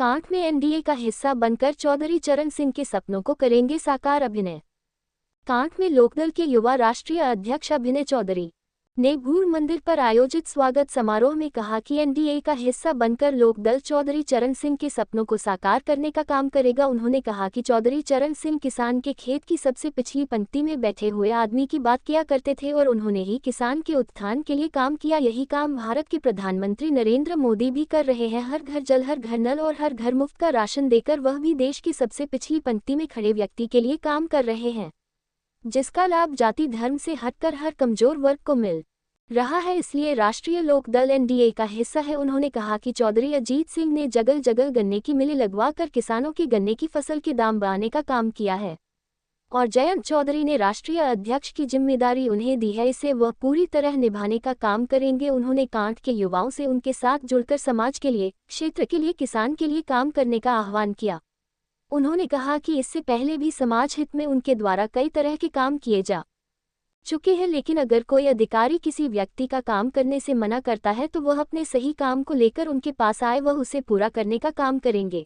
कांठ में एनडीए का हिस्सा बनकर चौधरी चरण सिंह के सपनों को करेंगे साकार। अभिनय। कांठ में लोकदल के युवा राष्ट्रीय अध्यक्ष अभिनय चौधरी ने भूर मंदिर पर आयोजित स्वागत समारोह में कहा कि एनडीए का हिस्सा बनकर लोकदल चौधरी चरण सिंह के सपनों को साकार करने का काम करेगा। उन्होंने कहा कि चौधरी चरण सिंह किसान के खेत की सबसे पिछली पंक्ति में बैठे हुए आदमी की बात किया करते थे और उन्होंने ही किसान के उत्थान के लिए काम किया। यही काम भारत के प्रधानमंत्री नरेंद्र मोदी भी कर रहे हैं। हर घर जल, हर घर नल और हर घर मुफ्त का राशन देकर वह भी देश की सबसे पिछली पंक्ति में खड़े व्यक्ति के लिए काम कर रहे हैं, जिसका लाभ जाति धर्म से हटकर हर कमजोर वर्ग को मिल रहा है। इसलिए राष्ट्रीय लोकदल एनडीए का हिस्सा है। उन्होंने कहा कि चौधरी अजीत सिंह ने जगह जगह गन्ने की मिलें लगवा कर किसानों की गन्ने की फसल के दाम बढ़ाने का काम किया है और जयंत चौधरी ने राष्ट्रीय अध्यक्ष की जिम्मेदारी उन्हें दी है, इसे वह पूरी तरह निभाने का काम करेंगे। उन्होंने कांठ के युवाओं से उनके साथ जुड़कर समाज के लिए, क्षेत्र के लिए, किसान के लिए काम करने का आह्वान किया। उन्होंने कहा कि इससे पहले भी समाज हित में उनके द्वारा कई तरह के काम किए जा चुके हैं, लेकिन अगर कोई अधिकारी किसी व्यक्ति का काम करने से मना करता है तो वह अपने सही काम को लेकर उनके पास आए, वह उसे पूरा करने का काम करेंगे।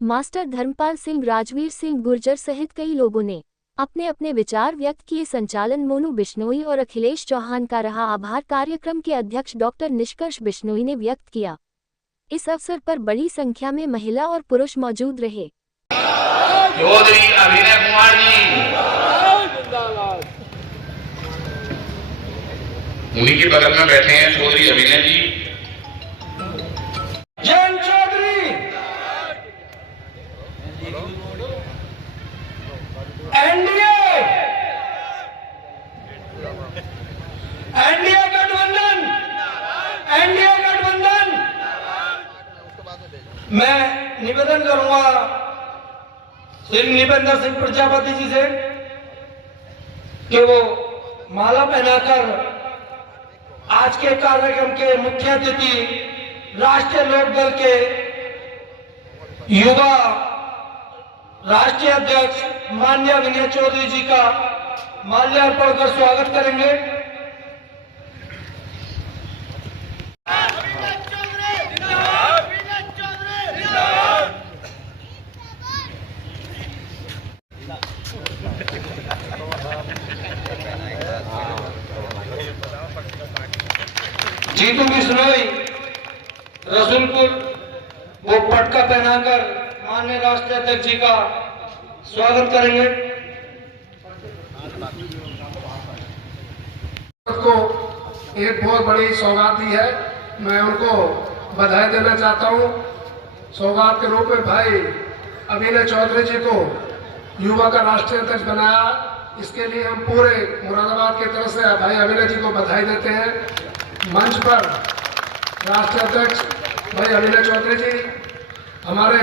मास्टर धर्मपाल सिंह, राजवीर सिंह गुर्जर सहित कई लोगों ने अपने अपने विचार व्यक्त किए। संचालन मोनू बिश्नोई और अखिलेश चौहान का रहा आभार। कार्यक्रम के अध्यक्ष डॉक्टर निष्कर्ष बिश्नोई ने व्यक्त किया। इस अवसर पर बड़ी संख्या में महिला और पुरुष मौजूद रहे। चौधरी अभिनय कुमार जी, उन्हीं के बगल में बैठे हैं चौधरी अभिनय जी। जयंत चौधरी, एनडीए गठबंधन, एनडीए गठबंधन। मैं निवेदन करूंगा श्री निवेंद्र सिंह प्रजापति जी से कि वो माला पहनाकर आज के कार्यक्रम के मुख्य अतिथि राष्ट्रीय लोकदल के युवा राष्ट्रीय अध्यक्ष माननीय अभिनय चौधरी जी का माल्यार्पण कर स्वागत करेंगे। जीतू बिश्नोई रसूलपुर वो पटका पहनाकर माननीय राष्ट्रीय अध्यक्ष जी का स्वागत करेंगे। को एक बहुत बड़ी सौगात दी है, मैं उनको बधाई देना चाहता हूं। सौगात के रूप में भाई अभिनय चौधरी जी को युवा का राष्ट्रीय अध्यक्ष बनाया, इसके लिए हम पूरे मुरादाबाद की तरफ से भाई अभिनय जी को बधाई देते हैं। मंच पर राष्ट्रीय अध्यक्ष भाई अभिनय चौधरी जी, हमारे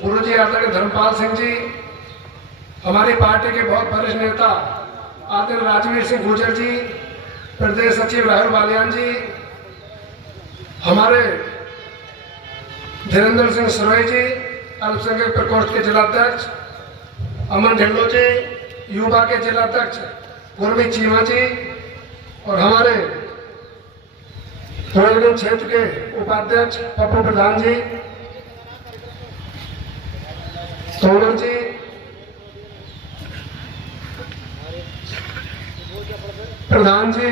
गुरुजी आदरणीय धर्मपाल सिंह जी, हमारी पार्टी के बहुत वरिष्ठ नेता आदरणीय राजवीर सिंह गुर्जर जी, प्रदेश सचिव राहुल बालियान जी, हमारे धीरेन्द्र सिंह सरोई जी, अल्पसंख्यक प्रकोष्ठ के जिलाध्यक्ष अमन ढिल्लो जी, युवा के जिलाध्यक्ष गुरमीत चीमा जी और हमारे क्षेत्र के उपाध्यक्ष पप्पू प्रधान जी, तोमर जी, प्रधान जी,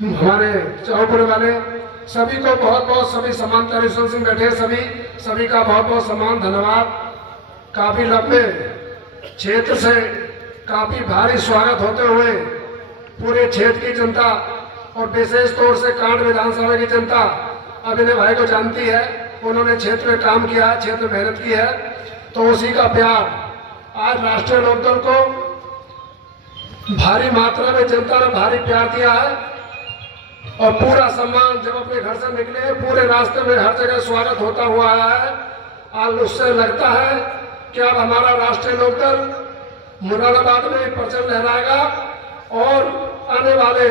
हमारे चौपुरे वाले सभी को बहुत बहुत, सभी समान तरीके से बैठे सभी का बहुत बहुत सम्मान, धन्यवाद। काफी लंबे क्षेत्र से काफी भारी स्वागत होते हुए पूरे क्षेत्र की जनता और विशेष तौर से कांठ विधानसभा की जनता अभिनय भाई को जानती है। उन्होंने क्षेत्र में काम किया है, क्षेत्र में मेहनत की है, तो उसी का प्यार आज राष्ट्रीय लोकदल को भारी मात्रा में जनता ने भारी प्यार दिया है और पूरा सम्मान। जब अपने घर से निकले पूरे रास्ते में हर जगह स्वागत होता हुआ आया है। आज उससे लगता है कि अब हमारा राष्ट्रीय लोकदल मुरादाबाद में परचम लहराएगा और आने वाले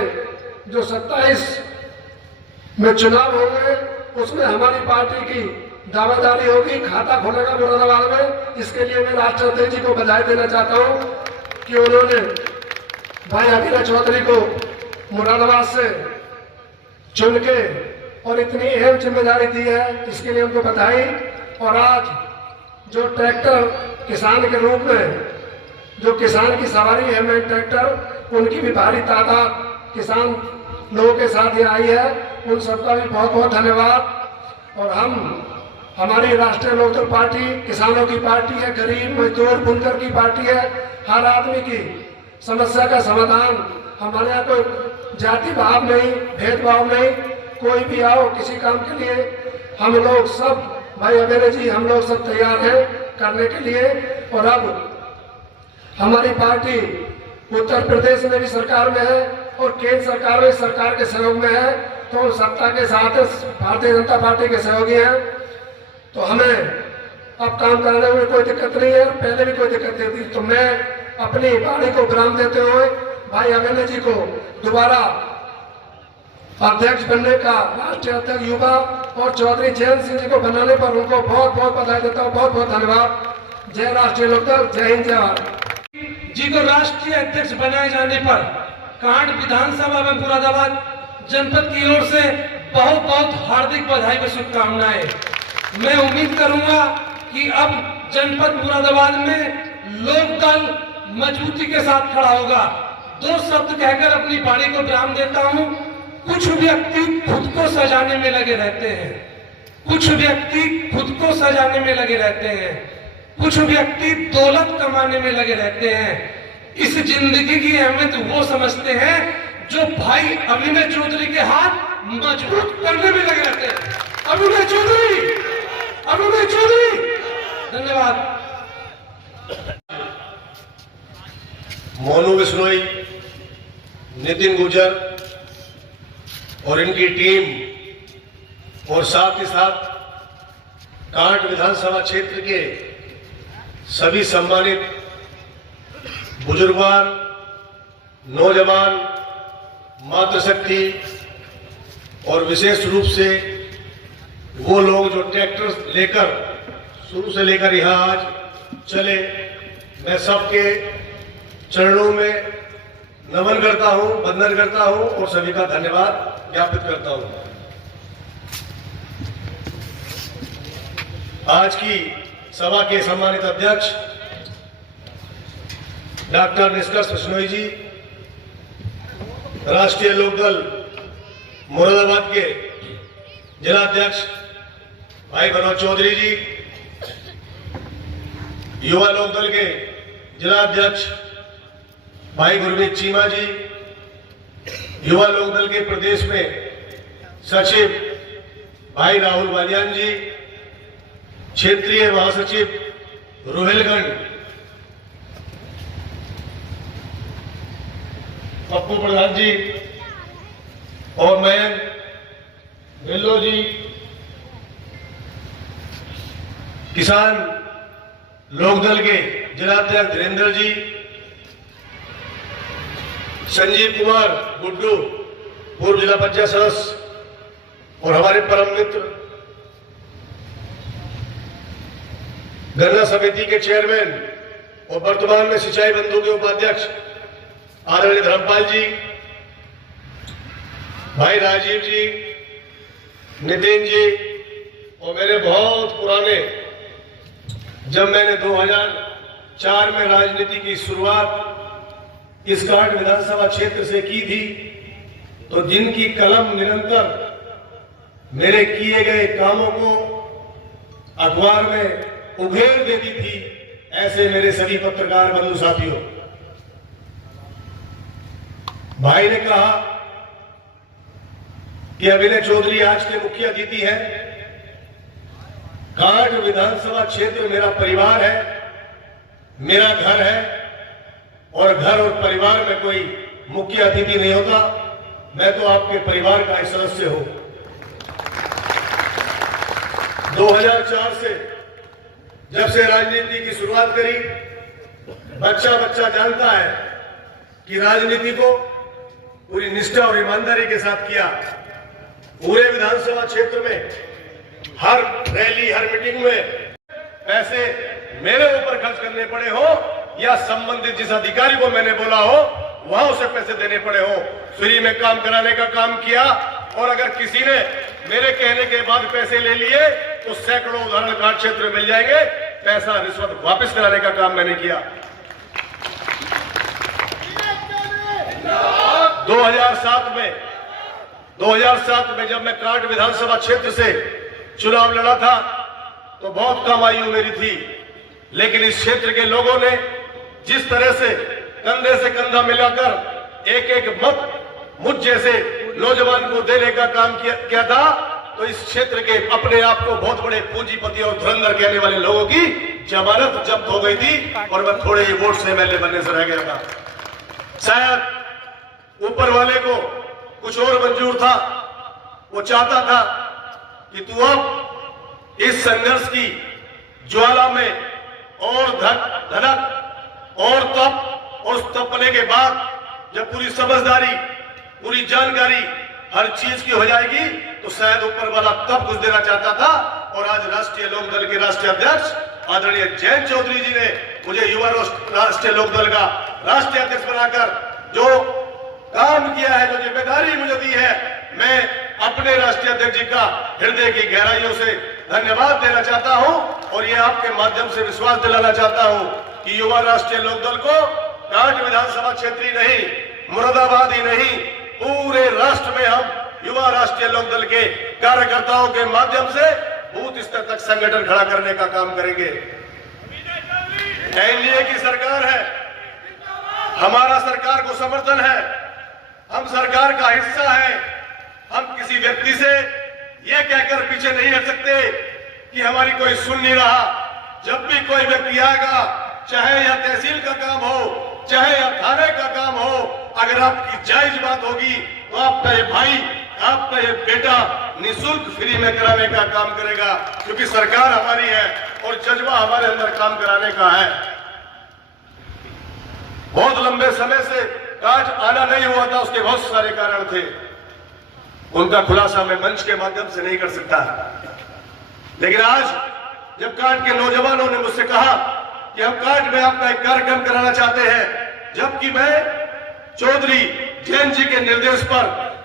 जो 27 में चुनाव होंगे उसमें हमारी पार्टी की दावेदारी होगी, खाता खोलेगा मुरादाबाद में। इसके लिए मैं राष्ट्रीय अध्यक्ष जी को बधाई देना चाहता हूं कि उन्होंने भाई अभिनय चौधरी को मुरादाबाद से चुन के और इतनी अहम जिम्मेदारी दी है, इसके लिए उनको बधाई। और आज जो ट्रैक्टर किसान के रूप में जो किसान की सवारी है मेन ट्रैक्टर, उनकी भी भारी तादाद किसान लोगों के साथ यहाँ आई है, उन सबका भी बहुत बहुत धन्यवाद। और हमारी राष्ट्रीय लोकदल पार्टी किसानों की पार्टी है, गरीब मजदूर बुनकर की पार्टी है। हर आदमी की समस्या का समाधान, हमारे यहाँ कोई जाति भाव नहीं, भेदभाव नहीं, कोई भी आओ किसी काम के लिए हम लोग सब, भाई अभिनय जी, हम लोग सब तैयार हैं करने के लिए। और अब हमारी पार्टी उत्तर प्रदेश में भी सरकार में है और केंद्र सरकार में सरकार के सहयोग में है, तो सत्ता के साथ भारतीय जनता पार्टी के सहयोगी हैं। तो हमें अब काम करने में कोई दिक्कत नहीं है, पहले भी कोई दिक्कत नहीं थी। तो मैं अपनी वाणी को विराम देते हुए भाई अभिनय जी को दोबारा अध्यक्ष बनने का, राष्ट्रीय अध्यक्ष युवा, और चौधरी जयंत सिंह जी को बनाने पर उनको बहुत बहुत बधाई देता हूँ। बहुत बहुत धन्यवाद। जय राष्ट्रीय लोकदल, जय हिंद, जय भारत। जी को राष्ट्रीय अध्यक्ष बनाए जाने पर कांट विधानसभा में मुरादाबाद जनपद की ओर से बहुत बहुत हार्दिक बधाई व शुभकामनाएं। मैं उम्मीद करूंगा कि अब जनपद मुरादाबाद में लोकदल मजबूती के साथ खड़ा होगा। दो शब्द कहकर अपनी वाणी को विराम देता हूं। कुछ व्यक्ति खुद को सजाने में लगे रहते हैं, कुछ व्यक्ति खुद को सजाने में लगे रहते हैं, कुछ व्यक्ति दौलत कमाने में लगे रहते हैं। इस जिंदगी की अहमियत वो समझते हैं जो भाई अभिनय चौधरी के हाथ मजबूत करने में लगे रहते हैं। अभिनय चौधरी, अभिनय चौधरी, धन्यवाद। मोनू बिश्नोई, नितिन गुर्जर और इनकी टीम, और साथ ही साथ कांट विधानसभा क्षेत्र के सभी सम्मानित बुजुर्गवान, नौजवान, मातृशक्ति, और विशेष रूप से वो लोग जो ट्रैक्टर लेकर शुरू से लेकर यहाँ आज चले, मैं सबके चरणों में नमन करता हूं, वंदन करता हूं और सभी का धन्यवाद ज्ञापित करता हूं। आज की सभा के सम्मानित अध्यक्ष डॉक्टर निष्कर्ष बिश्नोई जी, राष्ट्रीय लोकदल मुरादाबाद के जिलाध्यक्ष भाई मनोज चौधरी जी, युवा लोकदल के जिलाध्यक्ष भाई गुरमीत चीमा जी, युवा लोकदल के प्रदेश में सचिव भाई राहुल बालियान जी, क्षेत्रीय महासचिव रोहिलगंज पप्पू प्रधान जी, और मैं ढिल्लो जी, किसान लोकदल के जिलाध्यक्ष धीरेन्द्र जी, संजीव कुमार गुड्डू, पूर्व जिला पंचायत सदस्य, और हमारे परम मित्र गन्ना समिति के चेयरमैन और वर्तमान में सिंचाई बंधु के उपाध्यक्ष आदरणीय धर्मपाल जी, भाई राजीव जी, नितिन जी, और मेरे बहुत पुराने, जब मैंने 2004 में राजनीति की शुरुआत इस कांट विधानसभा क्षेत्र से की थी, तो जिनकी कलम निरंतर मेरे किए गए कामों को अखबार में उघेड़ देती थी, ऐसे मेरे सभी पत्रकार बंधु साथियों, भाई ने कहा कि अभिनय चौधरी आज के मुख्य अतिथि हैं। कांट विधानसभा क्षेत्र मेरा परिवार है, मेरा घर है, और घर और परिवार में कोई मुख्य अतिथि नहीं होता। मैं तो आपके परिवार का एक सदस्य हूं। 2004 से जब से राजनीति की शुरुआत करी, बच्चा बच्चा जानता है कि राजनीति को पूरी निष्ठा और ईमानदारी के साथ किया। पूरे विधानसभा क्षेत्र में हर रैली, हर मीटिंग में पैसे मेरे ऊपर खर्च करने पड़े हो या संबंधित जिस अधिकारी को मैंने बोला हो वहां उसे पैसे देने पड़े हो, फ्री में काम कराने का काम किया। और अगर किसी ने मेरे कहने के बाद पैसे ले लिए तो सैकड़ों उदाहरण कार्ड क्षेत्र में मिल जाएंगे। पैसा रिश्वत वापस कराने का काम मैंने किया। 2007 में जब मैं कांट विधानसभा क्षेत्र से चुनाव लड़ा था तो बहुत कम आयु मेरी थी, लेकिन इस क्षेत्र के लोगों ने जिस तरह से कंधे से कंधा मिलाकर एक एक मत मुझ जैसे नौजवान को देने का काम किया था, तो इस क्षेत्र के अपने आप को बहुत बड़े पूंजीपति और धुरंधर कहने वाले लोगों की जमानत जब्त हो गई थी और मैं थोड़े ही वोट से एमएलए बनने से रह गया था। शायद ऊपर वाले को कुछ और मंजूर था, वो चाहता था कि तू अब इस संघर्ष की ज्वाला में और धनक और तप, और तपने के बाद जब पूरी समझदारी पूरी जानकारी हर चीज की हो जाएगी तो शायद ऊपर वाला तब कुछ देना चाहता था। और आज राष्ट्रीय लोकदल के राष्ट्रीय अध्यक्ष आदरणीय जयंत चौधरी जी ने मुझे युवा राष्ट्रीय लोकदल का राष्ट्रीय अध्यक्ष बनाकर जो काम किया है, जो जिम्मेदारी मुझे दी है, मैं अपने राष्ट्रीय अध्यक्ष जी का हृदय की गहराइयों से धन्यवाद देना चाहता हूं और ये आपके माध्यम से विश्वास दिलाना चाहता हूं कि युवा राष्ट्रीय लोकदल को कांट विधानसभा क्षेत्र ही नहीं, मुरादाबाद ही नहीं, पूरे राष्ट्र में हम युवा राष्ट्रीय लोकदल के कार्यकर्ताओं के माध्यम से बूथ स्तर तक संगठन खड़ा करने का काम करेंगे। एनडीए की सरकार है, हमारा सरकार को समर्थन है, हम सरकार का हिस्सा है। हम किसी व्यक्ति से यह कहकर पीछे नहीं हट सकते कि हमारी कोई सुन नहीं रहा। जब भी कोई व्यक्ति आएगा, चाहे यह तहसील का काम हो, चाहे यह थाने का काम हो, अगर आपकी जायज बात होगी तो आपका ये भाई, आपका ये बेटा निःशुल्क फ्री में कराने का काम करेगा, क्योंकि सरकार हमारी है और जज्बा हमारे अंदर काम कराने का है। बहुत लंबे समय से कांट आना नहीं हुआ था, उसके बहुत सारे कारण थे, उनका खुलासा मैं मंच के माध्यम से नहीं कर सकता। लेकिन आज जब कांट के नौजवानों ने मुझसे कहा कि हम कांट में आपका एक कार्यक्रम कराना चाहते हैं, जबकि मैं चौधरी जैन जी के निर्देश पर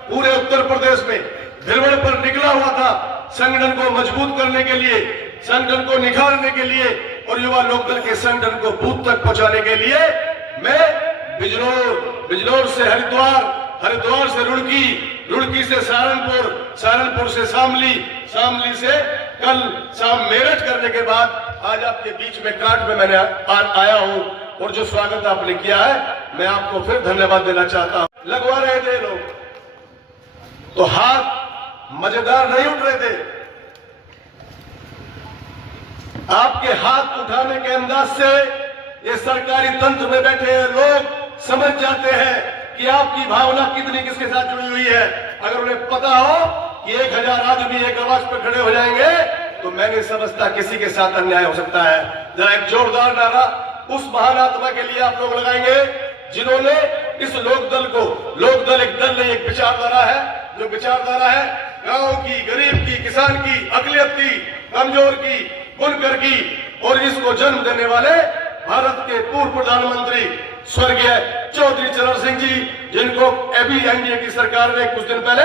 पूरे उत्तर प्रदेश में भ्रमण पर निकला हुआ था, संगठन को मजबूत करने के लिए, संगठन को निखारने के लिए और युवा लोकदल के संगठन को बूथ तक पहुंचाने के लिए मैं बिजनौर से हरिद्वार, हरिद्वार से रुड़की, रुड़की से सहारनपुर, सहारनपुर से शामली, शामली से कल शाम मेरठ करने के बाद आज आपके बीच में कांट में मैंने आया हूं और जो स्वागत आपने किया है मैं आपको फिर धन्यवाद देना चाहता हूं। लगवा रहे थे लोग तो हाथ मजेदार नहीं उठ रहे थे, आपके हाथ उठाने के अंदाज से ये सरकारी तंत्र में बैठे लोग समझ जाते हैं कि आपकी भावना कितनी किसके साथ जुड़ी हुई है। अगर उन्हें पता हो कि 1000 आदमी एक आवाज पर खड़े हो जाएंगे तो मैं नहीं समझता किसी के साथ अन्याय हो सकता है। जरा एक जोरदार नारा उस महान आत्मा के लिए आप लोग लगाएंगे जिन्होंने इस लोकदल को, लोकदल एक दल नहीं, एक विचारधारा है, जो विचारधारा है गांव की, गरीब की, किसान की, अकलियत की, कमजोर की, बुनकर की, और इसको जन्म देने वाले भारत के पूर्व प्रधानमंत्री स्वर्गीय चौधरी चरण सिंह जी, जिनको अभी एनडीए की सरकार ने कुछ दिन पहले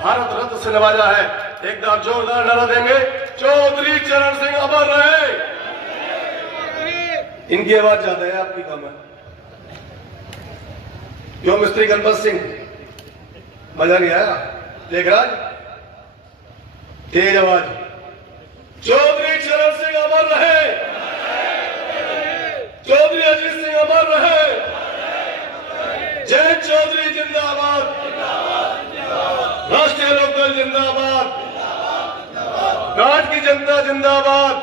भारत रत्न से नवाजा है। एक बार जोरदार नारा देंगे, चौधरी चरण सिंह अमर रहे। इनकी आवाज ज्यादा है, आपकी कम है क्यों? मिस्त्री गणपत सिंह, मजा नहीं आया? लेखराज, तेज आवाज, चौधरी चरण सिंह अमर रहे, चौधरी अजीत सिंह अमर रहे, जय चौधरी जिंदाबाद, राष्ट्रीय लोकदल जिंदाबाद, कांट की जनता जिंदाबाद,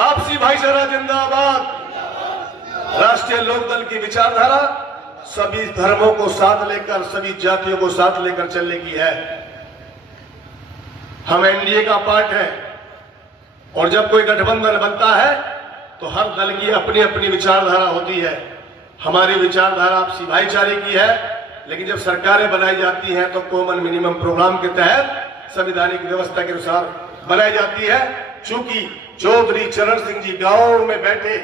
आपसी भाईचारा जिंदाबाद। राष्ट्रीय लोकदल की विचारधारा सभी धर्मों को साथ लेकर, सभी जातियों को साथ लेकर चलने की है। हम एनडीए का पार्ट है और जब कोई गठबंधन बनता है तो हर दल की अपनी अपनी विचारधारा होती है। हमारी विचारधारा आपसी भाईचारे की है, लेकिन जब सरकारें बनाई जाती हैं तो कॉमन मिनिमम प्रोग्राम के तहत संवैधानिक व्यवस्था के अनुसार बनाई जाती है। चूंकि चौधरी चरण सिंह जी गांव में बैठे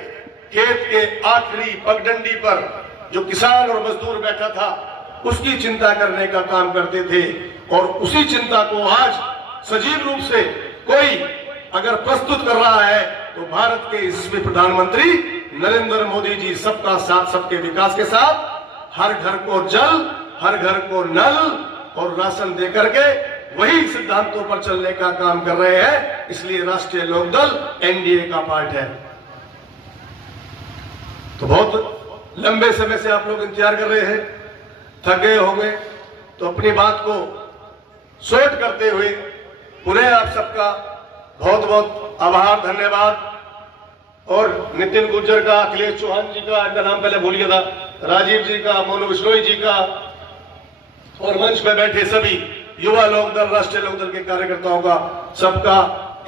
खेत के आखिरी पगडंडी पर जो किसान और मजदूर बैठा था उसकी चिंता करने का काम करते थे, और उसी चिंता को आज सजीव रूप से कोई अगर प्रस्तुत कर रहा है तो भारत के यशस्वी प्रधानमंत्री नरेंद्र मोदी जी सबका साथ सबके विकास के साथ हर घर को जल, हर घर को नल और राशन दे करके वही सिद्धांतों पर चलने का काम कर रहे हैं। इसलिए राष्ट्रीय लोकदल एनडीए का पार्ट है। तो बहुत लंबे समय से आप लोग इंतजार कर रहे हैं, थक गए होंगे, तो अपनी बात को शॉर्ट करते हुए पुनः आप सबका बहुत बहुत आभार, धन्यवाद। और नितिन गुर्जर का, अखिलेश चौहान जी का, इनका नाम पहले भूल गया था, राजीव जी का, मोनू बिश्नोई जी का और मंच पे बैठे सभी युवा लोकदल, राष्ट्रीय लोकदल के कार्यकर्ताओं का सबका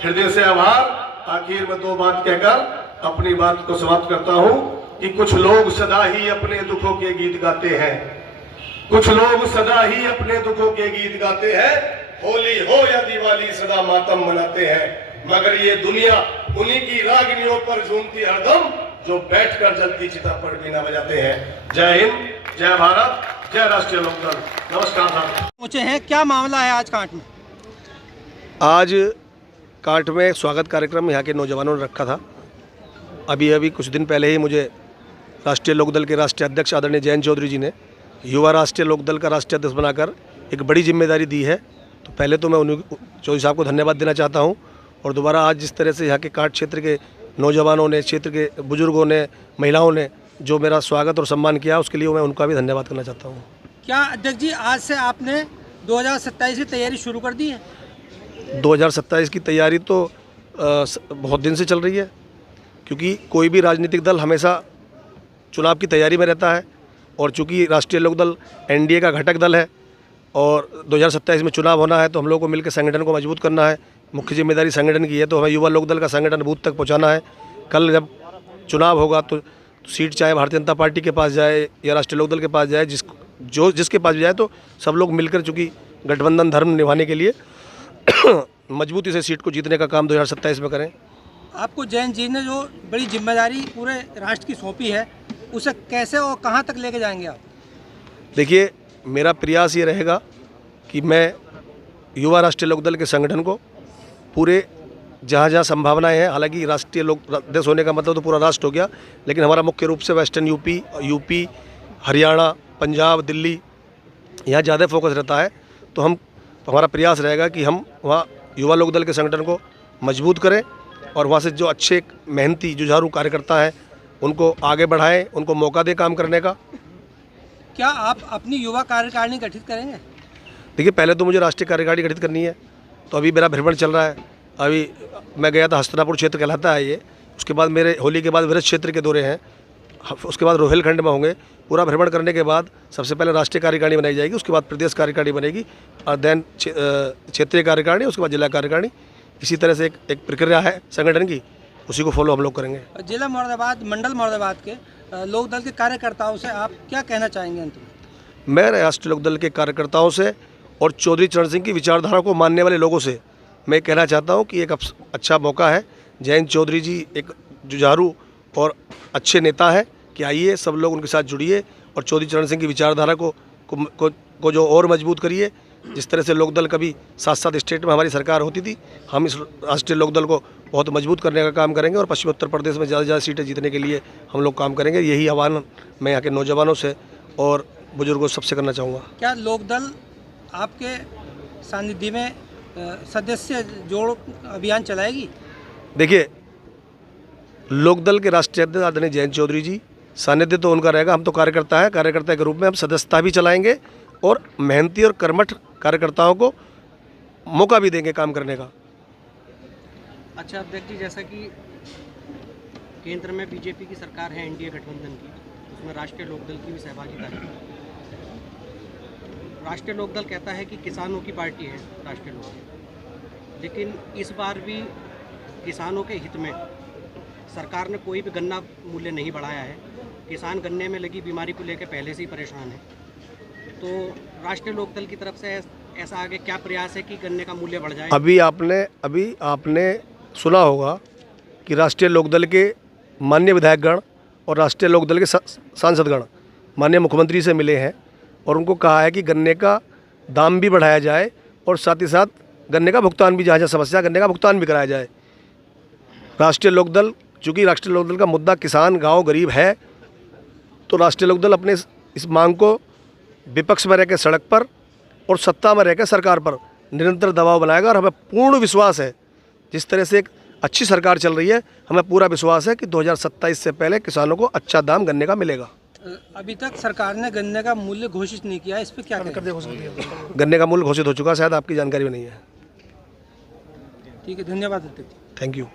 हृदय से आभार। आखिर में दो बात कहकर अपनी बात को समाप्त करता हूं कि कुछ लोग सदा ही अपने दुखों के गीत गाते हैं, कुछ लोग सदा ही अपने दुखों के गीत गाते हैं, होली हो या दिवाली सदा मातम मनाते हैं, मगर ये दुनिया उन्हीं की रागनियों पर झूमती हरदम जो बैठकर जलती चिता पर बीना बजाते हैं। जय हिंद, जय भारत, जय राष्ट्रीय लोकदल। नमस्कार साहब। पहुंचे हैं, क्या मामला है आज कांट में? आज कांट में स्वागत कार्यक्रम यहाँ के नौजवानों ने रखा था। अभी कुछ दिन पहले ही मुझे राष्ट्रीय लोकदल के राष्ट्रीय अध्यक्ष आदरणीय जयंत चौधरी जी ने युवा राष्ट्रीय लोकदल का राष्ट्रीय अध्यक्ष बनाकर एक बड़ी जिम्मेदारी दी है। तो पहले तो मैं उन्हीं चौधरी साहब को धन्यवाद देना चाहता हूँ, और दोबारा आज जिस तरह से यहाँ के कांट क्षेत्र के नौजवानों ने, क्षेत्र के बुजुर्गों ने, महिलाओं ने जो मेरा स्वागत और सम्मान किया, उसके लिए मैं उनका भी धन्यवाद करना चाहता हूँ। क्या अध्यक्ष जी, आज से आपने 2027 की तैयारी शुरू कर दी है? 2027 की तैयारी तो बहुत दिन से चल रही है, क्योंकि कोई भी राजनीतिक दल हमेशा चुनाव की तैयारी में रहता है, और चूंकि राष्ट्रीय लोकदल एनडीए का घटक दल है और 2027 में चुनाव होना है, तो हम लोग को मिलकर संगठन को मजबूत करना है। मुख्य जिम्मेदारी संगठन की है, तो हमें युवा लोकदल का संगठन बूथ तक पहुंचाना है। कल जब चुनाव होगा तो सीट चाहे भारतीय जनता पार्टी के पास जाए या राष्ट्रीय लोकदल के पास जाए, जिसके पास भी जाए, तो सब लोग मिलकर, चूँकि गठबंधन धर्म निभाने के लिए मजबूती से सीट को जीतने का काम 2027 में करें। आपको जयंत जी ने जो बड़ी जिम्मेदारी पूरे राष्ट्र की सौंपी है, उसे कैसे और कहाँ तक लेके जाएंगे आप? देखिए, मेरा प्रयास ये रहेगा कि मैं युवा राष्ट्रीय लोकदल के संगठन को पूरे जहाँ जहाँ संभावनाएं हैं, हालांकि राष्ट्रीय लोक अध्यक्ष होने का मतलब तो पूरा राष्ट्र हो गया, लेकिन हमारा मुख्य रूप से वेस्टर्न यूपी, हरियाणा, पंजाब, दिल्ली, यहाँ ज़्यादा फोकस रहता है। तो हमारा प्रयास रहेगा कि हम वहाँ युवा लोकदल के संगठन को मजबूत करें और वहाँ से जो अच्छे मेहनती जुझारू कार्यकर्ता हैं उनको आगे बढ़ाएं, उनको मौका दें काम करने का। क्या आप अपनी युवा कार्यकारिणी गठित करेंगे? देखिए, पहले तो मुझे राष्ट्रीय कार्यकारिणी गठित करनी है, तो अभी मेरा भ्रमण चल रहा है। अभी मैं गया था, हस्तिनापुर क्षेत्र कहलाता है ये, उसके बाद मेरे होली के बाद वृहद क्षेत्र के दौरे हैं, उसके बाद रोहिलखंड में होंगे। पूरा भ्रमण करने के बाद सबसे पहले राष्ट्रीय कार्यकारिणी बनाई जाएगी, उसके बाद प्रदेश कार्यकारिणी बनेगी, और देन क्षेत्रीय कार्यकारिणी, उसके बाद जिला कार्यकारिणी। इसी तरह से एक प्रक्रिया है संगठन की, उसी को फॉलो हम लोग करेंगे। जिला मुरादाबाद, मंडल मुरादाबाद के लोकदल के कार्यकर्ताओं से आप क्या कहना चाहेंगे अंत में? मैं राष्ट्रीय लोकदल के कार्यकर्ताओं से और चौधरी चरण सिंह की विचारधारा को मानने वाले लोगों से मैं कहना चाहता हूं कि एक अच्छा मौका है। जयंत चौधरी जी एक जुझारू और अच्छे नेता हैं, कि आइए सब लोग उनके साथ जुड़िए और चौधरी चरण सिंह की विचारधारा को जो और मजबूत करिए। जिस तरह से लोकदल कभी 7-7 स्टेट में हमारी सरकार होती थी, हम इस राष्ट्रीय लोकदल को बहुत मजबूत करने का काम करेंगे और पश्चिमी उत्तर प्रदेश में ज़्यादा से ज़्यादा सीटें जीतने के लिए हम लोग काम करेंगे। यही आह्वान मैं यहाँ के नौजवानों से और बुजुर्गों सबसे करना चाहूँगा। क्या लोकदल आपके सानिध्य में सदस्य जोड़ अभियान चलाएगी? देखिए, लोकदल के राष्ट्रीय अध्यक्ष आदरणीय जयंत चौधरी जी, सानिध्य तो उनका रहेगा, हम तो कार्यकर्ता हैं। कार्यकर्ता के रूप में हम सदस्यता भी चलाएंगे और मेहनती और कर्मठ कार्यकर्ताओं को मौका भी देंगे काम करने का। अच्छा अध्यक्ष जी, जैसा कि केंद्र में बीजेपी की सरकार है, एनडीए गठबंधन की, उसमें राष्ट्रीय लोकदल की भी सहभागिता है। राष्ट्रीय लोकदल कहता है कि किसानों की पार्टी है राष्ट्रीय लोकदल, लेकिन इस बार भी किसानों के हित में सरकार ने कोई भी गन्ना मूल्य नहीं बढ़ाया है। किसान गन्ने में लगी बीमारी को लेकर पहले से ही परेशान है। तो राष्ट्रीय लोकदल की तरफ से ऐसा आगे क्या प्रयास है कि गन्ने का मूल्य बढ़ जाए? अभी आपने सुना होगा कि राष्ट्रीय लोकदल के माननीय विधायकगण और राष्ट्रीय लोकदल के सांसदगण माननीय मुख्यमंत्री से मिले हैं और उनको कहा है कि गन्ने का दाम भी बढ़ाया जाए और साथ ही साथ गन्ने का भुगतान भी, जहाँ जहाँ समस्या गन्ने का भुगतान भी कराया जाए। राष्ट्रीय लोकदल, चूँकि राष्ट्रीय लोकदल का मुद्दा किसान, गाँव, गरीब है, तो राष्ट्रीय लोकदल अपने इस मांग को विपक्ष में रहकर सड़क पर और सत्ता में रहकर सरकार पर निरंतर दबाव बनाएगा। और हमें पूर्ण विश्वास है, जिस तरह से एक अच्छी सरकार चल रही है, हमें पूरा विश्वास है कि 2027 से पहले किसानों को अच्छा दाम गन्ने का मिलेगा। अभी तक सरकार ने गन्ने का मूल्य घोषित नहीं किया, इस पर क्या कहें? गन्ने का मूल्य घोषित हो चुका, शायद आपकी जानकारी में नहीं है। ठीक है, धन्यवाद। Thank you.